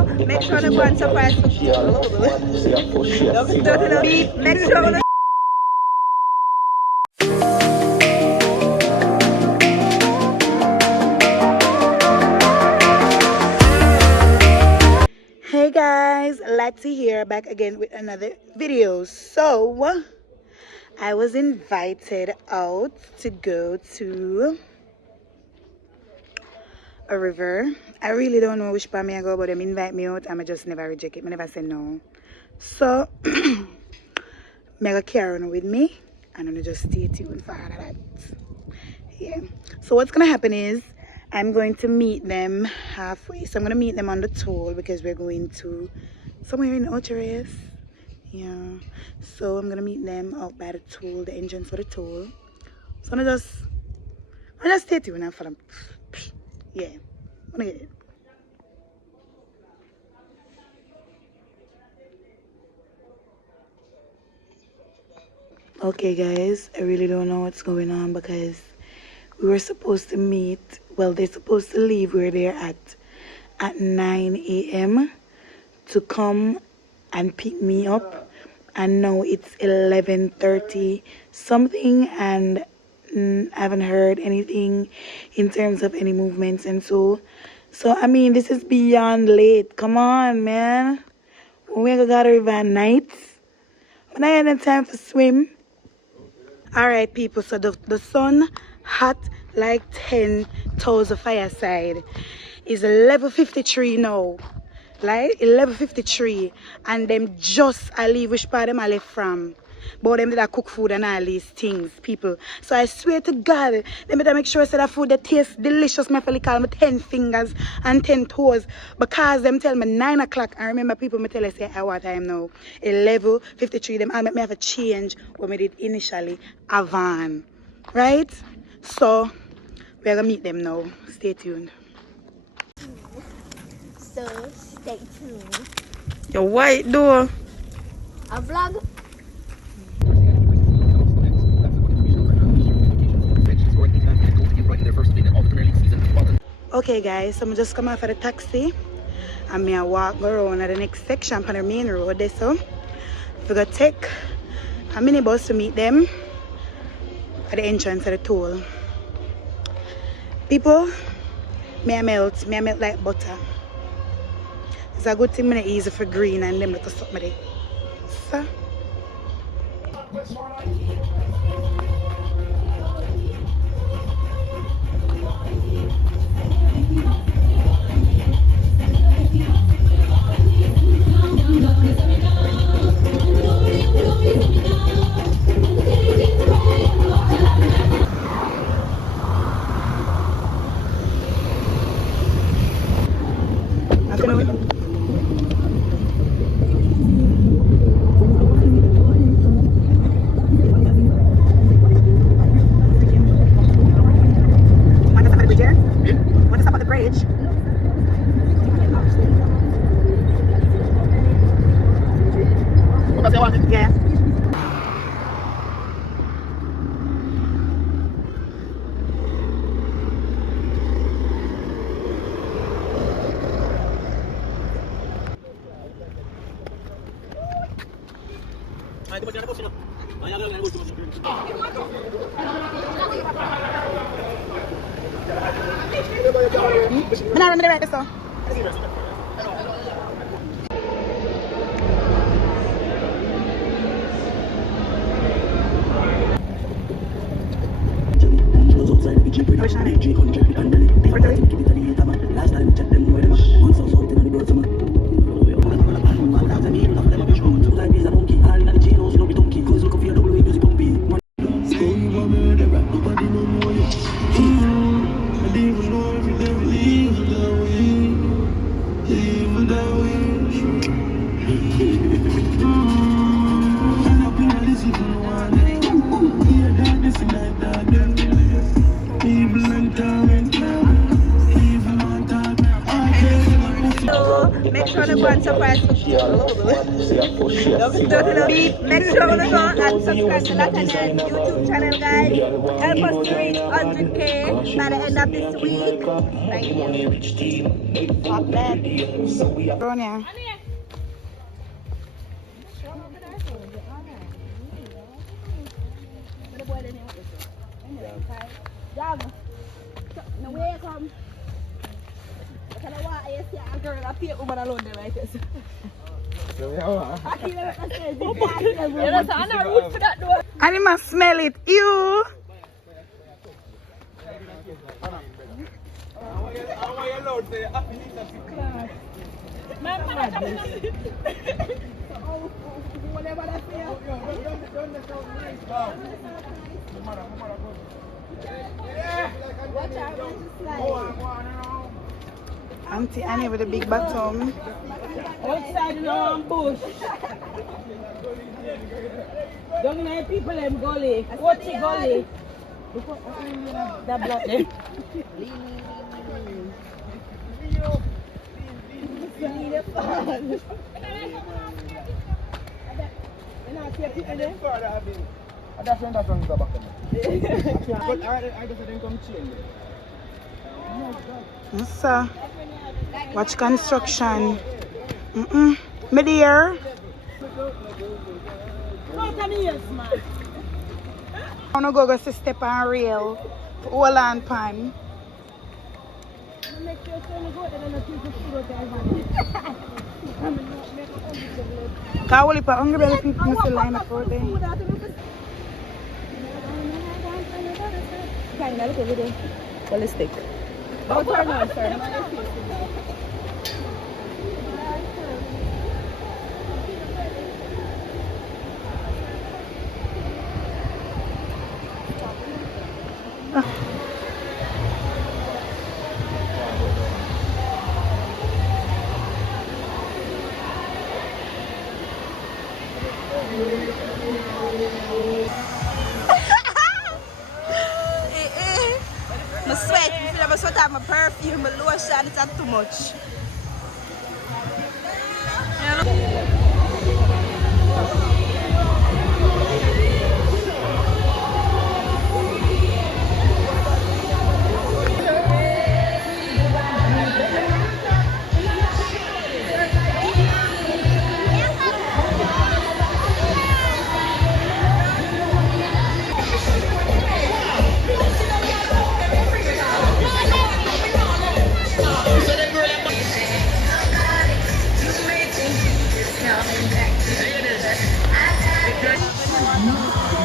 So make sure to go and surprise. Make sure to Hey guys, Lati here, back again with another video. So I was invited out to go to a river. I really don't know which part me I go, but them invite me out and I just never reject it. I never say no. So me go carry on with me and I'm just stay tuned for all of that. Yeah. So what's gonna happen is I'm going to meet them halfway. So I'm going to meet them on the toll because we're going to somewhere in Ocho, Rios. Yeah. So I'm going to meet them out by the toll, the entrance for the toll. So I'm just stay tuned for them. Yeah. I'm going to get it. Okay guys, I really don't know what's going on because we were supposed to meet, well, they're supposed to leave where they're at 9 a.m. to come and pick me up. And now it's 11:30 something and I haven't heard anything in terms of any movements and so I mean, this is beyond late. Come on, man. When we go to the river at night, when I had no time for swim. Alright people, so the sun hot like 10,000 fireside. It's 11:53 now. Like 11:53 and them just I leave which part them I left from. But them did I cook food and all these things, people. So I swear to God, they better make sure that food that tastes delicious. Me feel call me 10 fingers and 10 toes. Because them tell me 9 o'clock. I remember people me tell us say I what time now. 11:53. Them all make me have a change what me did initially. A van. Right? So we're gonna meet them now. Stay tuned. So stay tuned. Your white door. A vlog. Okay guys, so I'm just come off of the taxi and I walk around at the next section on the main road there, so we're gonna take a minibus to meet them at the entrance of the toll. People, me melt like butter. It's a good thing when it's easy for green and them little something there. So yeah. I'm not remember the right so. So make sure to go and surprise. Make sure to go and subscribe to Latania's YouTube channel, guys. Help us to reach 100K by the end of this week. Thank you. Fuck that. Bronya. No way come. Can I walk here? See a girl a pay woman alone there like this. And you must smell it. You. Auntie Annie with a big bottom. Outside in the bush. Don't know people in gully. What's the gully? That block there. Yes, sir. Watch construction. Me dear. I wanna go to step on rail. Hold on pan. Cause only for hungry belly people must line up out there. Ballistic. My sweat, if you ever sweat out my perfume, my lotion, it's not too much.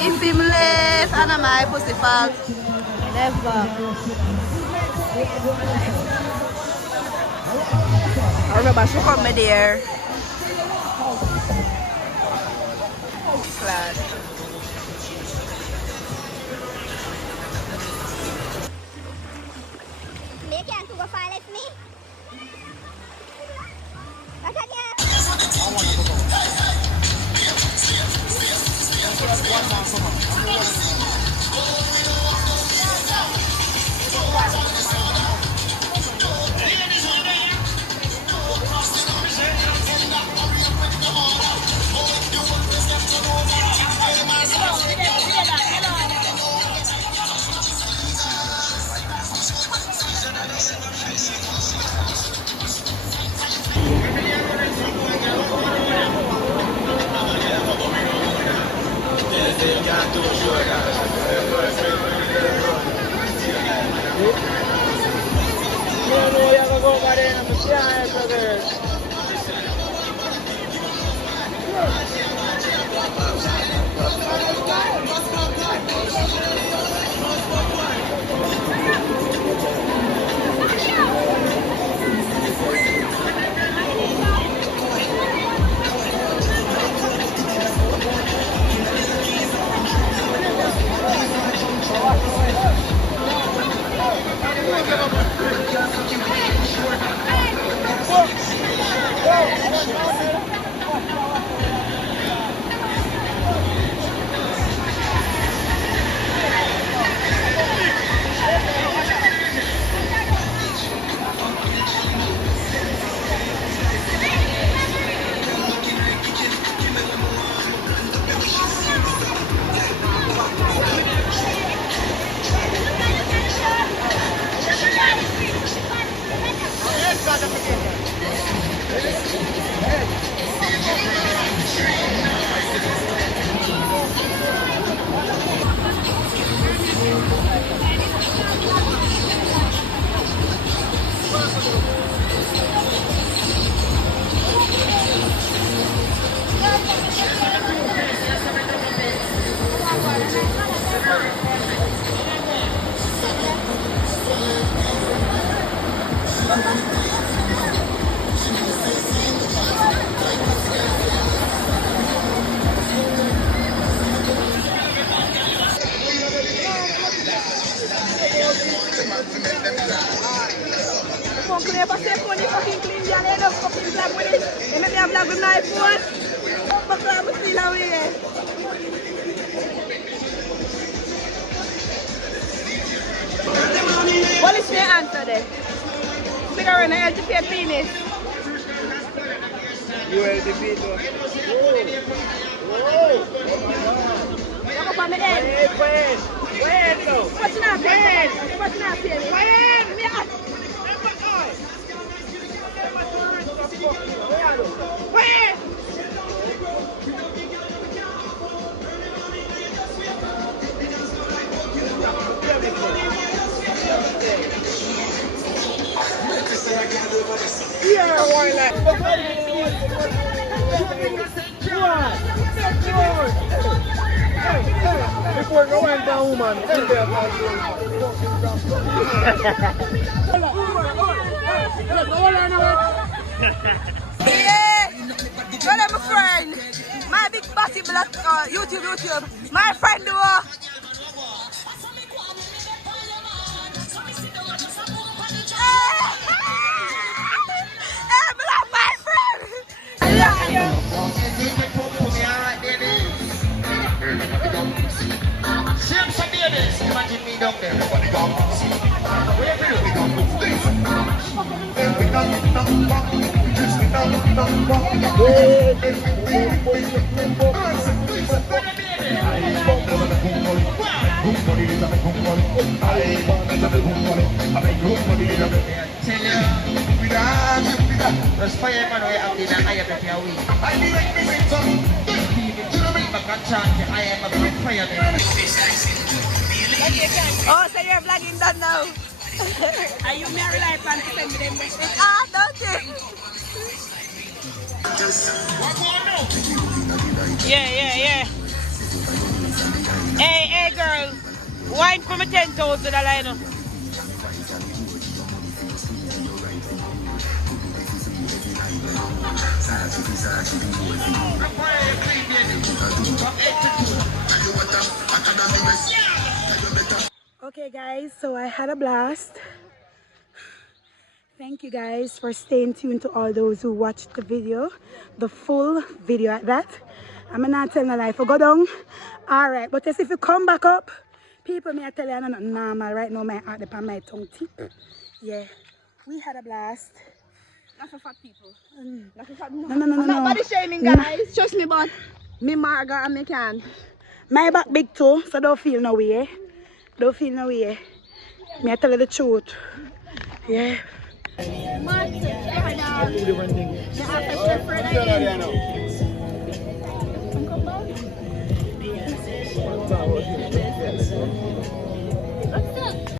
If him left, and my pussy fag. Never. I remember she called me there. Glad. They can't go file with me. Can't do it, sure, guys. vlog with it. You make me a vlog with my phone. But I'm still away. What is the answer then? Figure in the LTP penis. You LTP too. Look up on the head. Wait now. What's not paying? What's not paying? Me ask. Wait. Yeah, why not? Before you went down, woman. Yeah. Well, I'm a friend. My big bossy black YouTube. My friend do. Hey, black my friend. I love you. Imagine me down there. Oh, so you're vlogging done now? Are you married life and send me them messages? Ah, don't you? Yeah. Hey, girl. Wine for me 10,000 a line. Okay guys, so I had a blast. Thank you guys for staying tuned, to all those who watched the video, the full video at that. I'm not telling a lie, if I go down, alright, but if you come back up, people may tell you I'm not normal right now, my heart upon my tongue tip. Yeah, we had a blast. Not for fat people. No. I'm not body shaming, guys. Trust me, but me Marga and me can. My back big too, so don't feel no way. Don't feel no way. Me I tell you the truth. Yeah. Different thing.